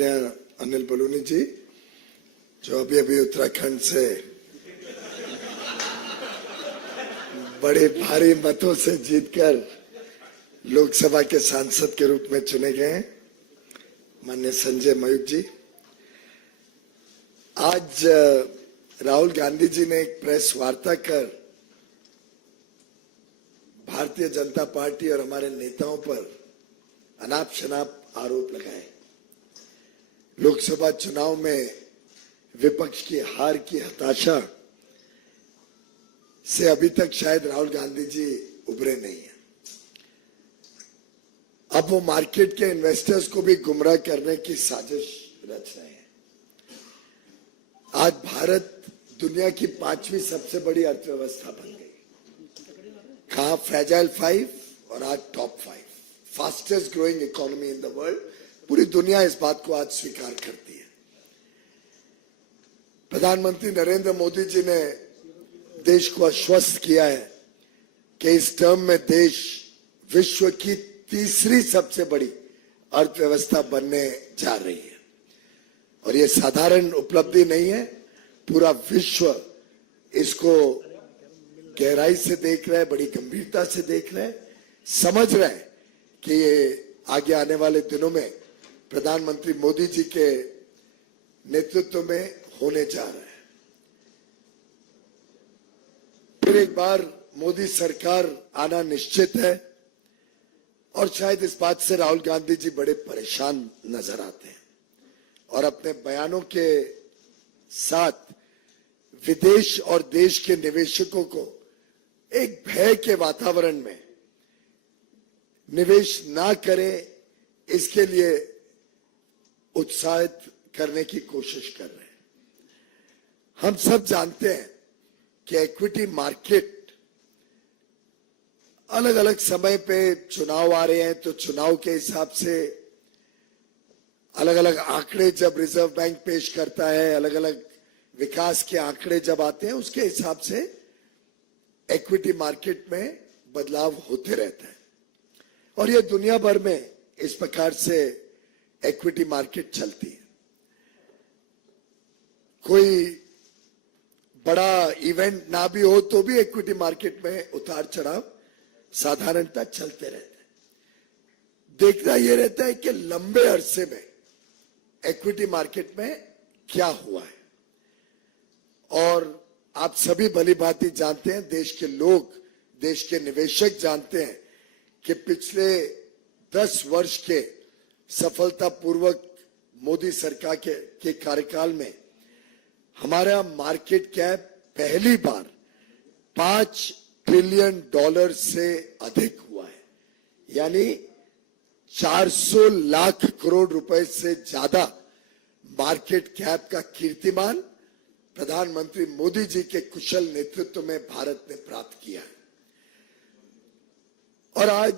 माननीय अनिल बलूनी जी, जो अभी अभी उत्तराखंड से बड़े भारी मतों से जीतकर लोकसभा के सांसद के रूप में चुने गए हैं, माननीय संजय मयूख जी। आज राहुल गांधी जी ने एक प्रेस वार्ता कर भारतीय जनता पार्टी और हमारे नेताओं पर अनाप शनाप आरोप लगाए। लोकसभा चुनाव में विपक्ष की हार की हताशा से अभी तक शायद राहुल गांधी जी उभरे नहीं है। अब वो मार्केट के इन्वेस्टर्स को भी गुमराह करने की साजिश रच रहे हैं। आज भारत दुनिया की 5वीं सबसे बड़ी अर्थव्यवस्था बन गई। कहा फ्रेजाइल 5 और आज top 5, fastest growing economy in the world. पूरी दुनिया इस बात को आज स्वीकार करती है। प्रधानमंत्री नरेंद्र मोदी जी ने देश को आश्वस्त किया है कि इस टर्म में देश विश्व की तीसरी सबसे बड़ी अर्थव्यवस्था बनने जा रही है। और ये साधारण उपलब्धि नहीं है, पूरा विश्व इसको गहराई से देख रहा है, बड़ी गंभीरता से देख रहा है, समझ रहा है कि ये आगे आने वाले दिनों में प्रधानमंत्री मोदी जी के नेतृत्व में होने जा रहा है। फिर एक बार मोदी सरकार आना निश्चित है और शायद इस बात से राहुल गांधी जी बड़े परेशान नजर आते हैं और अपने बयानों के साथ विदेश और देश के निवेशकों को एक भय के वातावरण में निवेश ना करें, इसके लिए उत्साहित करने की कोशिश कर रहे हैं। हम सब जानते हैं कि इक्विटी मार्केट अलग अलग समय पे चुनाव आ रहे हैं, तो चुनाव के हिसाब से अलग अलग आंकड़े जब रिजर्व बैंक पेश करता है, अलग अलग विकास के आंकड़े जब आते हैं, उसके हिसाब से इक्विटी मार्केट में बदलाव होते रहता है। और ये दुनिया भर में इस प्रकार से इक्विटी मार्केट चलती है। कोई बड़ा इवेंट ना भी हो तो भी इक्विटी मार्केट में उतार चढ़ाव साधारणतः चलते रहते हैं। देखना यह रहता है कि लंबे अरसे में इक्विटी मार्केट में क्या हुआ है। और आप सभी भली भांति जानते हैं, देश के लोग, देश के निवेशक जानते हैं कि पिछले 10 वर्ष के सफलतापूर्वक मोदी सरकार के कार्यकाल में हमारा मार्केट कैप पहली बार $5 ट्रिलियन से अधिक हुआ है। यानी 400 लाख करोड़ रुपए से ज्यादा मार्केट कैप का कीर्तिमान प्रधानमंत्री मोदी जी के कुशल नेतृत्व में भारत ने प्राप्त किया है। और आज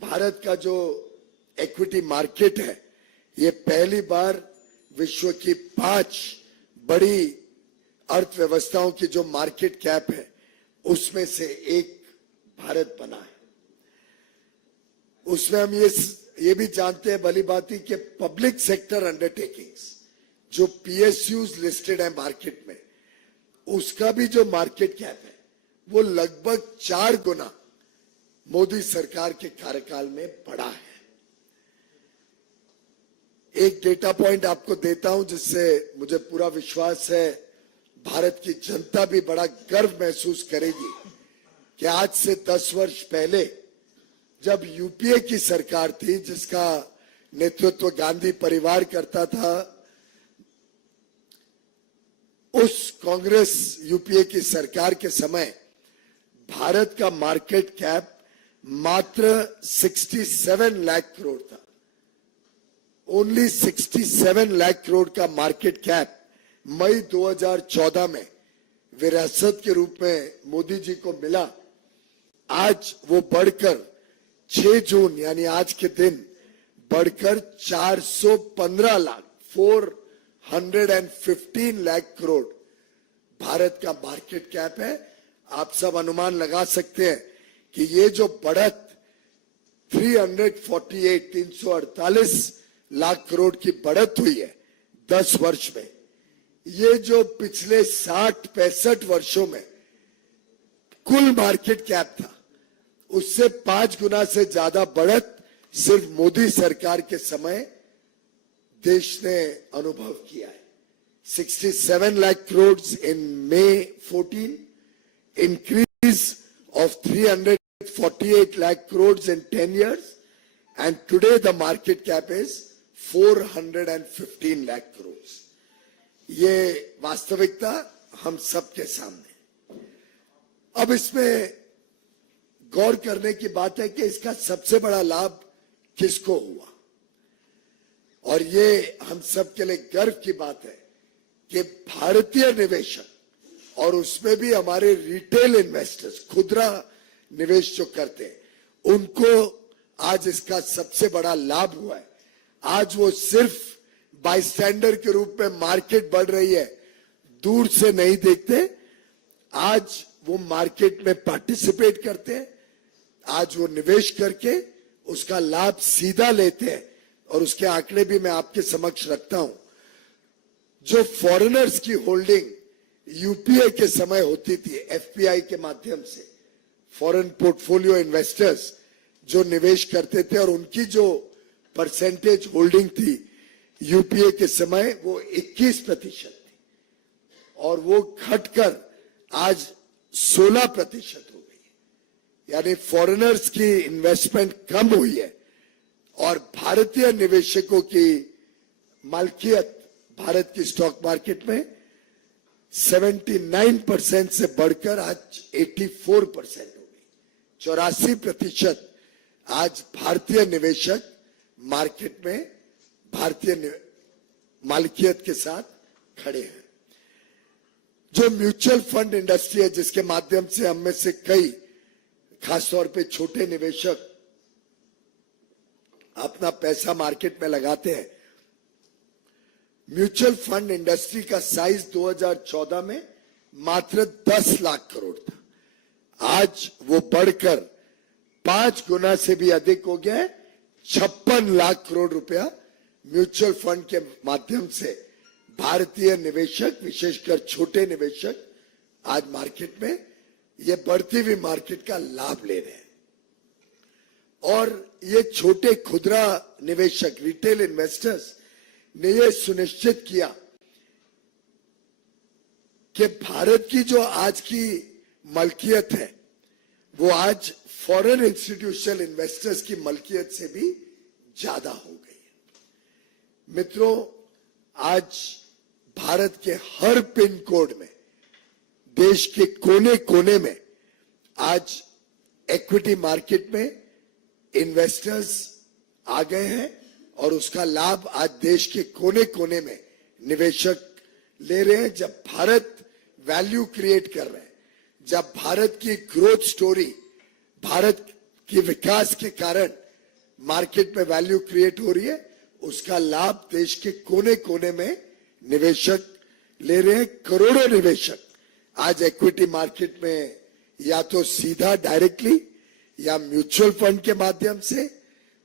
भारत का जो इक्विटी मार्केट है, ये पहली बार विश्व की 5 बड़ी अर्थव्यवस्थाओं की जो मार्केट कैप है उसमें से एक भारत बना है। उसमें हम ये भी जानते हैं भली भांति कि पब्लिक सेक्टर अंडरटेकिंग्स जो PSUs लिस्टेड है मार्केट में, उसका भी जो मार्केट कैप है वो लगभग 4 गुना मोदी सरकार के कार्यकाल में बढ़ा है। एक डेटा पॉइंट आपको देता हूं जिससे मुझे पूरा विश्वास है भारत की जनता भी बड़ा गर्व महसूस करेगी कि आज से 10 वर्ष पहले जब यूपीए की सरकार थी, जिसका नेतृत्व गांधी परिवार करता था, उस कांग्रेस यूपीए की सरकार के समय भारत का मार्केट कैप मात्र 67 लाख करोड़ था। ओनली 67 लाख करोड़ का मार्केट कैप मई 2014 में विरासत के रूप में मोदी जी को मिला। आज वो बढ़कर 6 जून यानी आज के दिन बढ़कर 415 लाख 415 लाख करोड़ भारत का मार्केट कैप है। आप सब अनुमान लगा सकते हैं कि ये जो बढ़त 348 लाख करोड़ की बढ़त हुई है 10 वर्ष में, ये जो पिछले 60-65 वर्षों में कुल मार्केट कैप था उससे 5 गुना से ज्यादा बढ़त सिर्फ मोदी सरकार के समय देश ने अनुभव किया है। 67 lakh crores in May 14, increase of 348 lakh crores in 10 years, and today the market cap is 415 lakh crores. ये वास्तविकता हम सबके सामने। अब इसमें गौर करने की बात है कि इसका सबसे बड़ा लाभ किसको हुआ, और ये हम सब के लिए गर्व की बात है कि भारतीय निवेशक और उसमें भी हमारे रिटेल इन्वेस्टर्स, खुदरा निवेश जो करते हैं, उनको आज इसका सबसे बड़ा लाभ हुआ है। आज वो सिर्फ बाईस्टैंडर के रूप में मार्केट बढ़ रही है दूर से नहीं देखते, आज वो मार्केट में पार्टिसिपेट करते हैं, आज वो निवेश करके उसका लाभ सीधा लेते हैं। और उसके आंकड़े भी मैं आपके समक्ष रखता हूं। जो फॉरेनर्स की होल्डिंग यूपीए के समय होती थी एफपीआई के माध्यम से, फॉरेन पोर्टफोलियो इन्वेस्टर्स जो निवेश करते थे और उनकी जो परसेंटेज होल्डिंग थी यूपीए के समय वो 21% थी, और वो घटकर आज 16% हो गई है। यानी फॉरेनर्स की इन्वेस्टमेंट कम हुई है और भारतीय निवेशकों की मालकियत भारत की स्टॉक मार्केट में 79% से बढ़कर आज 84% हो गई। 84% आज भारतीय निवेशक मार्केट में भारतीय मालकियत के साथ खड़े हैं। जो म्यूचुअल फंड इंडस्ट्री है जिसके माध्यम से हम में से कई, खासतौर पे छोटे निवेशक अपना पैसा मार्केट में लगाते हैं, म्यूचुअल फंड इंडस्ट्री का साइज 2014 में मात्र 10 लाख करोड़ था। आज वो बढ़कर 5 गुना से भी अधिक हो गया है। 56 लाख करोड़ रुपया म्यूचुअल फंड के माध्यम से भारतीय निवेशक, विशेषकर छोटे निवेशक, आज मार्केट में ये बढ़ती हुई मार्केट का लाभ ले रहे हैं। और ये छोटे खुदरा निवेशक, रिटेल इन्वेस्टर्स ने ये सुनिश्चित किया कि भारत की जो आज की मलकियत है वो आज फॉरेन इंस्टीट्यूशनल इन्वेस्टर्स की मलकियत से भी ज्यादा हो गई है। मित्रों, आज भारत के हर पिन कोड में, देश के कोने कोने में आज इक्विटी मार्केट में इन्वेस्टर्स आ गए हैं और उसका लाभ आज देश के कोने कोने में निवेशक ले रहे हैं। जब भारत वैल्यू क्रिएट कर रहे हैं, जब भारत की ग्रोथ स्टोरी, भारत की विकास के कारण मार्केट में वैल्यू क्रिएट हो रही है, उसका लाभ देश के कोने कोने में निवेशक ले रहे हैं। करोड़ों निवेशक आज इक्विटी मार्केट में या तो सीधा डायरेक्टली या म्यूचुअल फंड के माध्यम से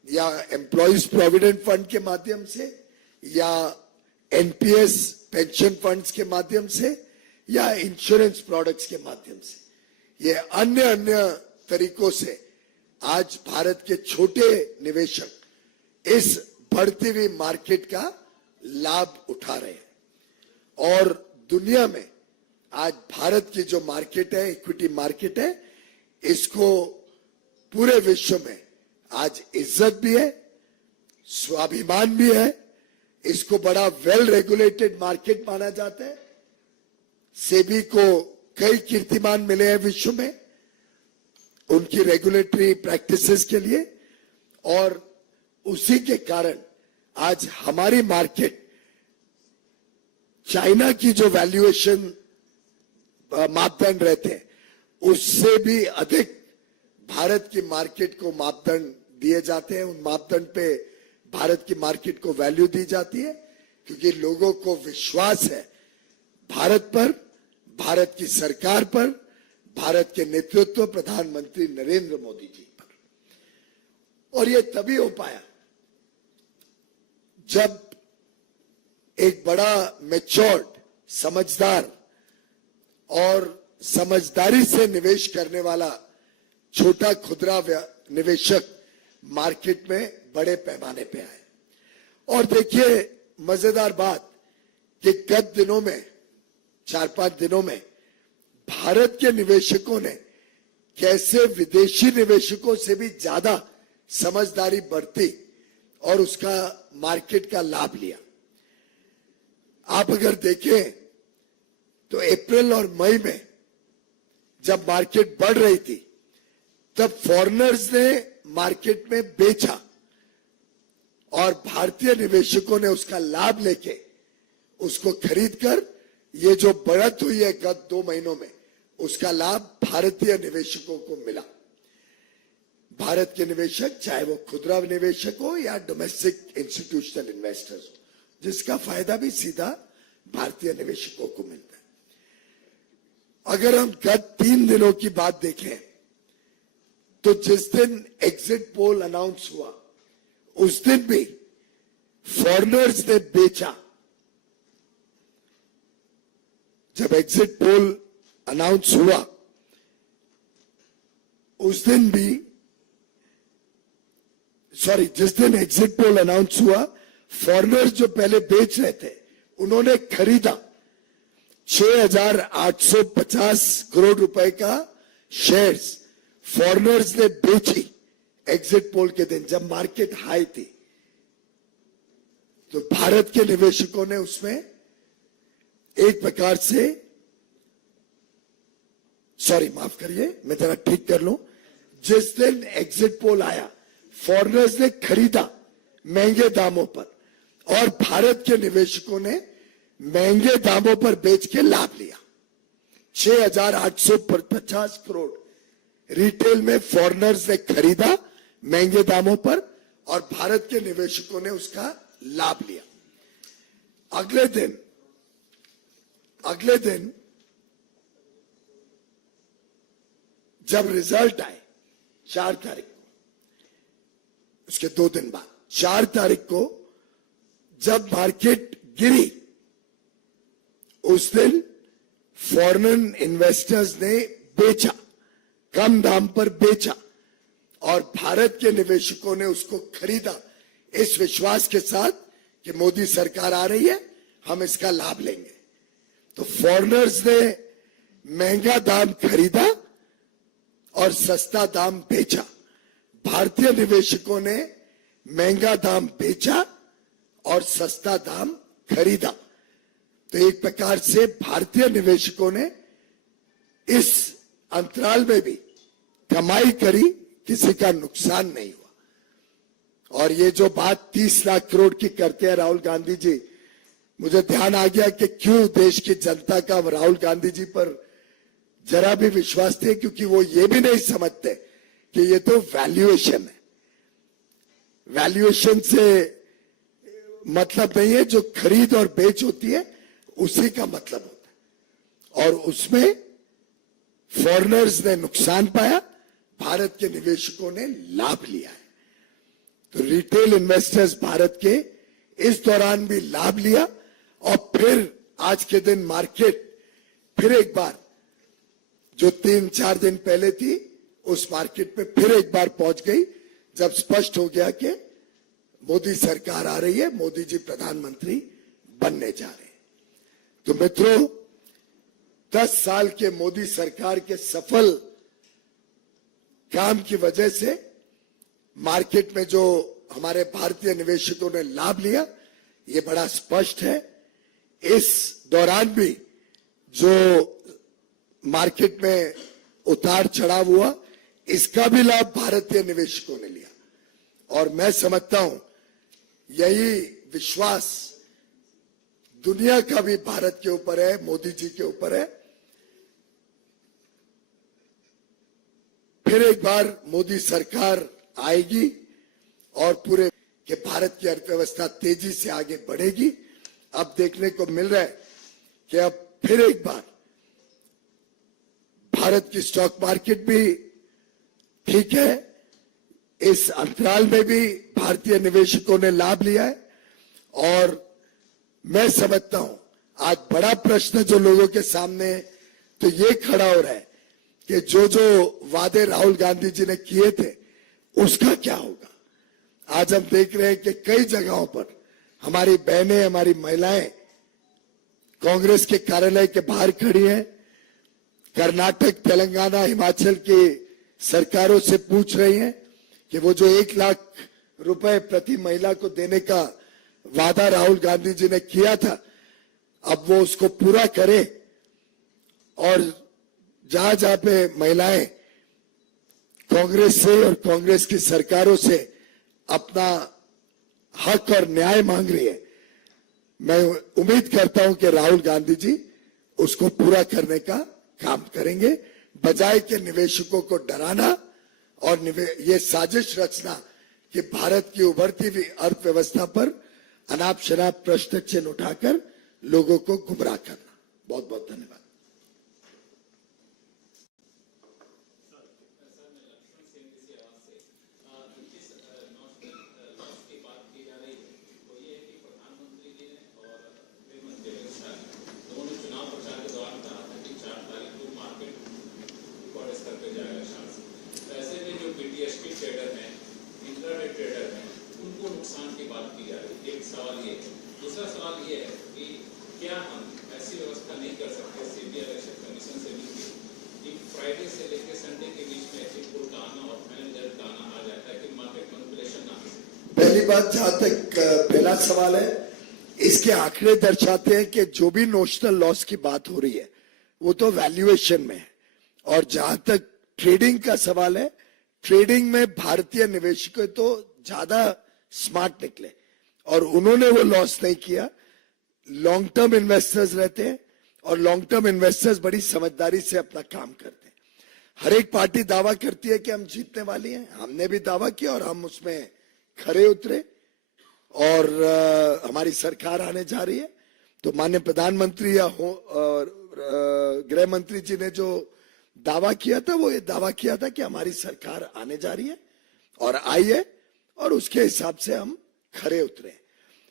या एम्प्लॉइज प्रोविडेंट फंड के माध्यम से या एनपीएस पेंशन फंड्स के माध्यम से या इंश्योरेंस प्रोडक्ट्स के माध्यम से, ये अन्य तरीकों से आज भारत के छोटे निवेशक इस बढ़ती हुई मार्केट का लाभ उठा रहे हैं। और दुनिया में आज भारत की जो मार्केट है, इक्विटी मार्केट है, इसको पूरे विश्व में आज इज्जत भी है, स्वाभिमान भी है। इसको बड़ा वेल रेगुलेटेड मार्केट माना जाता है। सेबी को कई कीर्तिमान मिले हैं विश्व में उनकी रेगुलेटरी प्रैक्टिसेस के लिए, और उसी के कारण आज हमारी मार्केट चाइना की जो वैल्यूएशन मापदंड रहते हैं उससे भी अधिक भारत की मार्केट को मापदंड दिए जाते हैं। उन मापदंड पे भारत की मार्केट को वैल्यू दी जाती है क्योंकि लोगों को विश्वास है भारत पर, भारत की सरकार पर, भारत के नेतृत्व प्रधानमंत्री नरेंद्र मोदी जी पर। और ये तभी हो पाया जब एक बड़ा मैच्योर्ड, समझदार और समझदारी से निवेश करने वाला छोटा खुदरा निवेशक मार्केट में बड़े पैमाने पे आए। और देखिए मजेदार बात कि गत दिनों में 4-5 दिनों में भारत के निवेशकों ने कैसे विदेशी निवेशकों से भी ज्यादा समझदारी बरती और उसका मार्केट का लाभ लिया। आप अगर देखें तो अप्रैल और मई में जब मार्केट बढ़ रही थी तब फॉरेनर्स ने मार्केट में बेचा और भारतीय निवेशकों ने उसका लाभ लेके उसको खरीदकर ये जो बढ़त हुई है गत 2 महीनों में उसका लाभ भारतीय निवेशकों को मिला। भारत के निवेशक चाहे वो खुदरा निवेशक हो या डोमेस्टिक इंस्टीट्यूशनल इन्वेस्टर्स हो, जिसका फायदा भी सीधा भारतीय निवेशकों को मिलता है। अगर हम गत 3 दिनों की बात देखें तो जिस दिन एग्जिट पोल अनाउंस हुआ उस दिन भी फॉरेनर्स ने बेचा। जब एग्जिट पोल अनाउंस हुआ उस दिन भी जिस दिन एग्जिट पोल अनाउंस हुआ फॉरेनर्स जो पहले बेच रहे थे उन्होंने खरीदा 6,850 करोड़ रुपए का शेयर्स फॉरेनर्स ने बेची एग्जिट पोल के दिन जब मार्केट हाई थी। तो भारत के निवेशकों ने उसमें एक प्रकार से माफ करिए मैं जरा ठीक कर लूं, जिस दिन एग्जिट पोल आया फॉरेनर्स ने खरीदा महंगे दामों पर और भारत के निवेशकों ने महंगे दामों पर बेच के लाभ लिया। 6,850 करोड़ रिटेल में फॉरेनर्स ने खरीदा महंगे दामों पर और भारत के निवेशकों ने उसका लाभ लिया। अगले दिन जब रिजल्ट आए 4 तारीख को, उसके 2 दिन बाद 4 तारीख को जब मार्केट गिरी उस दिन फॉरेन इन्वेस्टर्स ने बेचा, कम दाम पर बेचा और भारत के निवेशकों ने उसको खरीदा इस विश्वास के साथ कि मोदी सरकार आ रही है, हम इसका लाभ लेंगे। तो फॉरेनर्स ने महंगा दाम खरीदा और सस्ता दाम बेचा। भारतीय निवेशकों ने महंगा दाम बेचा और सस्ता दाम खरीदा। तो एक प्रकार से भारतीय निवेशकों ने इस अंतराल में भी कमाई करी, किसी का नुकसान नहीं हुआ। और ये जो बात 30 लाख करोड़ की करते हैं राहुल गांधी जी, मुझे ध्यान आ गया कि क्यों देश की जनता का राहुल गांधी जी पर जरा भी विश्वास नहीं, क्योंकि वो ये भी नहीं समझते कि ये तो वैल्यूएशन है। वैल्यूएशन से मतलब नहीं है, जो खरीद और बेच होती है उसी का मतलब होता है। और उसमें फॉरेनर्स ने नुकसान पाया, भारत के निवेशकों ने लाभ लिया है। तो रिटेल इन्वेस्टर्स भारत के इस दौरान भी लाभ लिया और फिर आज के दिन मार्केट फिर एक बार जो 3-4 दिन पहले थी उस मार्केट पे फिर एक बार पहुंच गई, जब स्पष्ट हो गया कि मोदी सरकार आ रही है, मोदी जी प्रधानमंत्री बनने जा रहे हैं। तो मित्रों, 10 साल के मोदी सरकार के सफल काम की वजह से मार्केट में जो हमारे भारतीय निवेशकों ने लाभ लिया, ये बड़ा स्पष्ट है। इस दौरान भी जो मार्केट में उतार चढ़ाव हुआ, इसका भी लाभ भारतीय निवेशकों ने लिया। और मैं समझता हूं यही विश्वास दुनिया का भी भारत के ऊपर है, मोदी जी के ऊपर है। फिर एक बार मोदी सरकार आएगी और पूरे कि भारत की अर्थव्यवस्था तेजी से आगे बढ़ेगी। अब देखने को मिल रहा है कि अब फिर एक बार भारत की स्टॉक मार्केट भी ठीक है, इस अंतराल में भी भारतीय निवेशकों ने लाभ लिया है और मैं समझता हूं आज बड़ा प्रश्न जो लोगों के सामने है तो ये खड़ा हो रहा है कि जो जो वादे राहुल गांधी जी ने किए थे उसका क्या होगा। आज हम देख रहे हैं कि कई जगहों पर हमारी बहनें, हमारी महिलाएं कांग्रेस के कार्यालय के बाहर खड़ी हैं। कर्नाटक, तेलंगाना, हिमाचल की सरकारों से पूछ रही हैं कि वो जो 1 लाख रुपए प्रति महिला को देने का वादा राहुल गांधी जी ने किया था, अब वो उसको पूरा करे। और जहां जहां पे महिलाएं कांग्रेस से और कांग्रेस की सरकारों से अपना हक और न्याय मांग रही है, मैं उम्मीद करता हूं कि राहुल गांधी जी उसको पूरा करने का काम करेंगे, बजाय के निवेशकों को डराना और ये साजिश रचना कि भारत की उभरती हुई अर्थव्यवस्था पर अनाप शनाप प्रश्न चिन्ह उठाकर लोगों को गुमराह करना। बहुत बहुत धन्यवाद। दूसरा सवाल ये है कि क्या हम ऐसी व्यवस्था नहीं कर सकते सीबीआई इलेक्शन कमीशन से मिलकर कि फ्राइडे से लेकर संडे के बीच में रिपोर्ट का आना और फाइनल रिजल्ट का आना आ जाता है कि मार्केट मैनिपुलेशन ना हो सके। पहली बात, जहां तक पहला सवाल है, इसके आंकड़े दर्शाते हैं कि जो भी नोशनल लॉस की बात हो रही है वो तो वैल्यूएशन में है। और जहां तक ट्रेडिंग का सवाल है, ट्रेडिंग में भारतीय निवेशक तो ज्यादा स्मार्ट निकले और उन्होंने वो लॉस नहीं किया। लॉन्ग टर्म इन्वेस्टर्स रहते हैं और लॉन्ग टर्म इन्वेस्टर्स बड़ी समझदारी से अपना काम करते हैं। हर एक पार्टी दावा करती है कि हम जीतने वाली हैं, हमने भी दावा किया और हम उसमें खरे उतरे और हमारी सरकार आने जा रही है। तो माननीय प्रधानमंत्री या गृह मंत्री जी ने जो दावा किया था वो ये दावा किया था कि हमारी सरकार आने जा रही है और आई है और उसके हिसाब से हम खरे उतरे।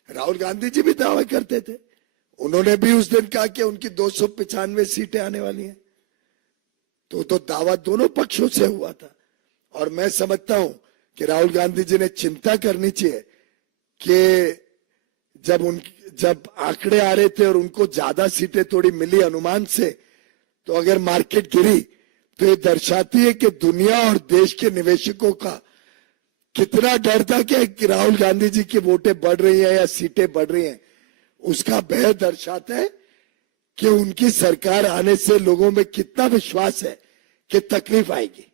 राहुल गांधी जी भी दावा करते थे, उन्होंने भी उस दिन कहा कि उनकी 295 सीटें आने वाली हैं। तो दावा दोनों पक्षों से हुआ था और मैं समझता हूं कि राहुल गांधी जी ने चिंता करनी चाहिए कि जब आंकड़े आ रहे थे और उनको ज्यादा सीटें थोड़ी मिली अनुमान से, तो अगर मार्केट गिरी तो ये दर्शाती है कि दुनिया और देश के निवेशकों का कितना डर था कि राहुल गांधी जी की वोटें बढ़ रही हैं या सीटें बढ़ रही हैं। उसका भय दर्शाता है कि उनकी सरकार आने से लोगों में कितना विश्वास है कि तकलीफ आएगी।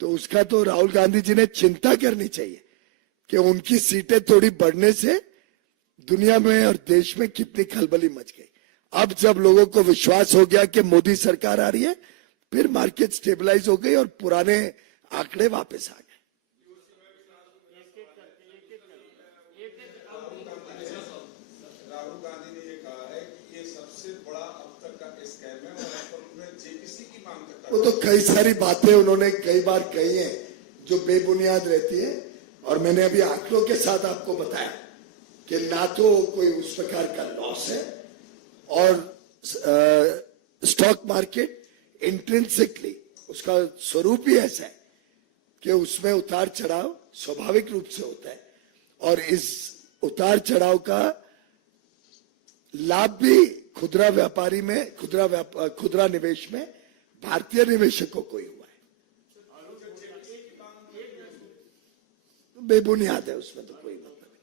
तो उसका तो राहुल गांधी जी ने चिंता करनी चाहिए कि उनकी सीटें थोड़ी बढ़ने से दुनिया में और देश में कितनी खलबली मच गई। अब जब लोगों को विश्वास हो गया कि मोदी सरकार आ रही है, फिर मार्केट स्टेबलाइज हो गई और पुराने आंकड़े वापस आ गए। राहुल गांधी ने ये कहा है कि ये सबसे बड़ा अब तक का स्कैम है और उन्होंने जेपीसी की मांग करता है। वो तो कई सारी बातें उन्होंने कई बार कही हैं जो बेबुनियाद रहती है और मैंने अभी आंकड़ों के साथ आपको बताया कि ना तो कोई उस प्रकार का लॉस है और स्टॉक मार्केट इंट्रिंसिकली उसका स्वरूप ही ऐसा है कि उसमें उतार चढ़ाव स्वाभाविक रूप से होता है और इस उतार चढ़ाव का लाभ भी खुदरा व्यापारी में खुदरा निवेश में भारतीय निवेशकों को ही हुआ है। बेबुनियाद है, उसमें तो कोई मतलब नहीं।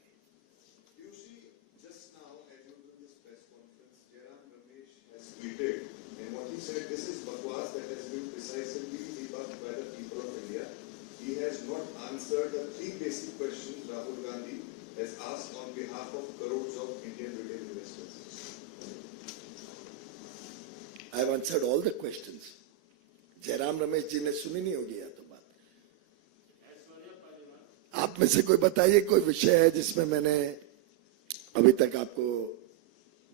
He has not answered the 3 basic questions Rahul Gandhi has asked on behalf of crores of Indian retail investors. I have answered all the questions. Jairam Ramesh ji ने सुनी नहीं होगी या तो बात। आप में से कोई बताइए कोई विषय है जिसमें मैंने अभी तक आपको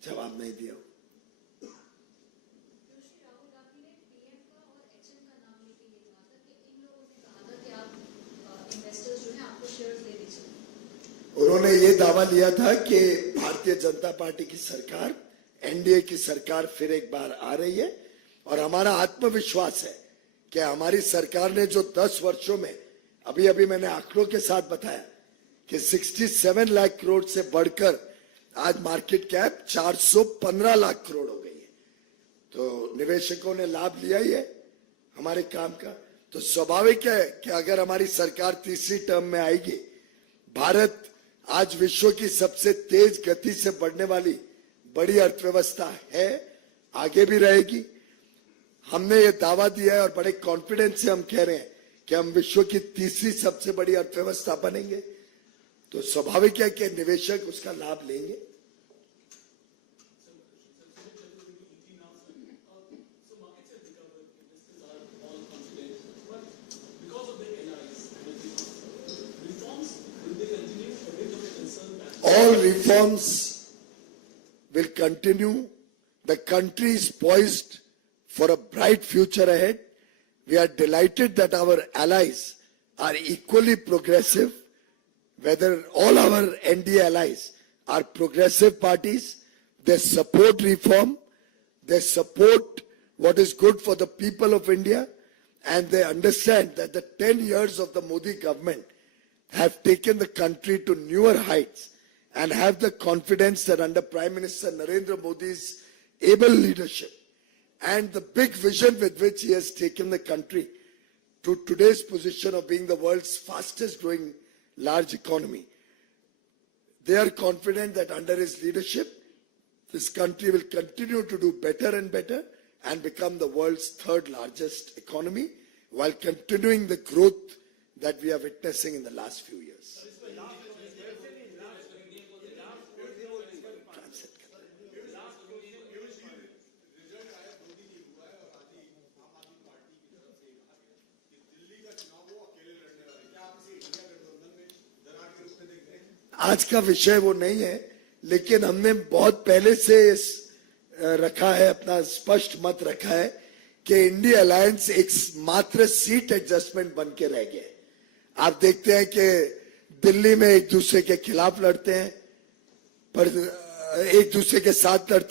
जवाब नहीं दिया हो। उन्होंने ये दावा लिया था कि भारतीय जनता पार्टी की सरकार, एनडीए की सरकार फिर एक बार आ रही है और हमारा आत्मविश्वास है कि हमारी सरकार ने जो 10 वर्षों में, अभी अभी मैंने आंकड़ों के साथ बताया कि 67 लाख करोड़ से बढ़कर आज मार्केट कैप 415 लाख करोड़ हो गई है। तो निवेशकों ने लाभ लिया ही है हमारे काम का। तो स्वाभाविक है कि अगर हमारी सरकार तीसरी टर्म में आएगी, भारत आज विश्व की सबसे तेज गति से बढ़ने वाली बड़ी अर्थव्यवस्था है, आगे भी रहेगी। हमने ये दावा दिया है और बड़े कॉन्फिडेंस से हम कह रहे हैं कि हम विश्व की तीसरी सबसे बड़ी अर्थव्यवस्था बनेंगे। तो स्वाभाविक है कि निवेशक उसका लाभ लेंगे। All reforms will continue. The country is poised for a bright future ahead. We are delighted that our allies are equally progressive, whether all our NDA allies are progressive parties. They support reform, they support what is good for the people of India, and they understand that the 10 years of the Modi government have taken the country to newer heights, and have the confidence that under Prime Minister Narendra Modi's able leadership and the big vision with which he has taken the country to today's position of being the world's fastest growing large economy, they are confident that under his leadership, this country will continue to do better and better and become the world's third largest economy while continuing the growth that we are witnessing in the last few years. आज का विषय वो नहीं है, लेकिन हमने बहुत पहले से रखा है, अपना स्पष्ट मत रखा है कि इंडिया अलायंस एक मात्र सीट एडजस्टमेंट बन के रह गया। आप देखते हैं कि दिल्ली में एक दूसरे के खिलाफ लड़ते हैं, पर एक दूसरे के साथ लड़ते